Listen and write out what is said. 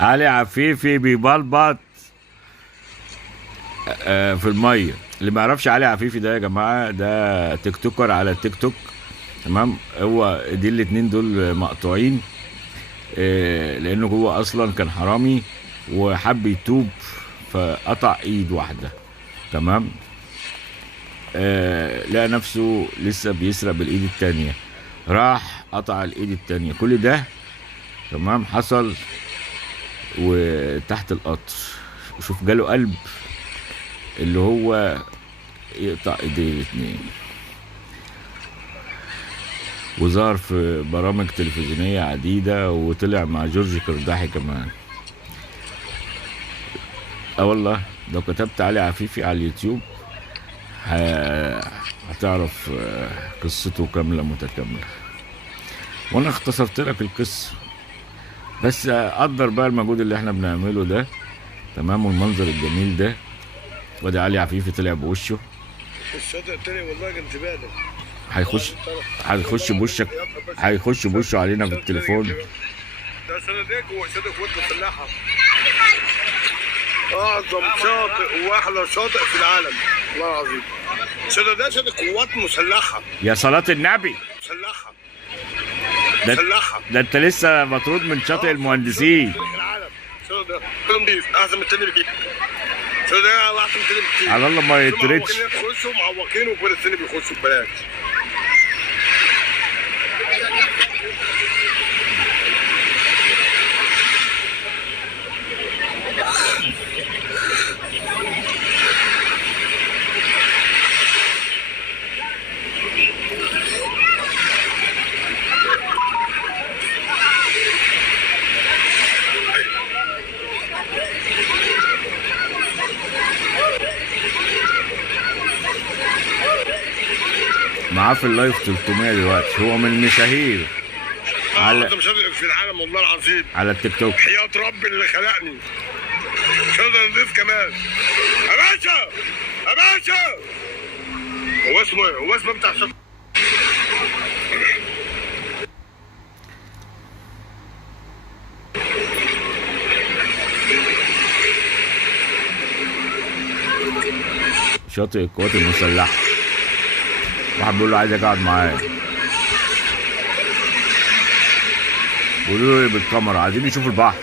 علي عفيفي بيبلبط في الميه. اللي ما يعرفش علي عفيفي ده يا جماعه، ده تيك توكر على التيك توك. تمام. هو دي الاتنين دول مقطوعين، لانه هو اصلا كان حرامي وحب يتوب، فقطع ايد واحده. تمام. لقى نفسه لسه بيسرق بالايد التانية، راح قطع الايد التانية. كل ده تمام حصل وتحت القطر. شوف جاله قلب اللي هو يقطع ايديه الاتنين، وظهر في برامج تلفزيونية عديدة، وطلع مع جورج قرداحي كمان. اه والله لو كتبت علي عفيفي على اليوتيوب هتعرف قصته كاملة متكاملة، وانا اختصرت لك القصة. بس قدر بقى المجهود اللي احنا بنعمله ده. تمام. والمنظر الجميل ده، وادي علي عفيفي طلع بوشه. الشاطئ التاني والله كان زباله. هيخش بوشك، هيخش بوشه علينا في التليفون. ده صناديق وشاطئ قوات مسلحه، اعظم شاطئ واحلى شاطئ في العالم والله العظيم. الشاطئ ده شاطئ قوات مسلحه. يا صلاة النبي. مسلحه ده, مسلحه. ده انت لسه مطرود من شاطئ المهندسين. شاطئ العالم. الشاطئ ده نضيف احسن من التاني بكتير. الشاطئ ده احسن من التاني بكتير. على الله ما يتردش. بيخشوا معوقين وكل التاني بيخشوا ببلاش. معاه في اللايف 300 دلوقتي، هو من المشاهير على اعظم شاطئ في العالم والله العظيم. على التيك توك. حياة ربي اللي خلقني. شاطئ نضيف كمان. يا باشا يا باشا. هو اسمه ايه؟ هو اسمه بتاع شاطئ. شاطئ القوات المسلحة. واحد بيقول له عايزك اقعد معاه، بيقولوا له بالكاميرا عايزين يشوفوا البحر.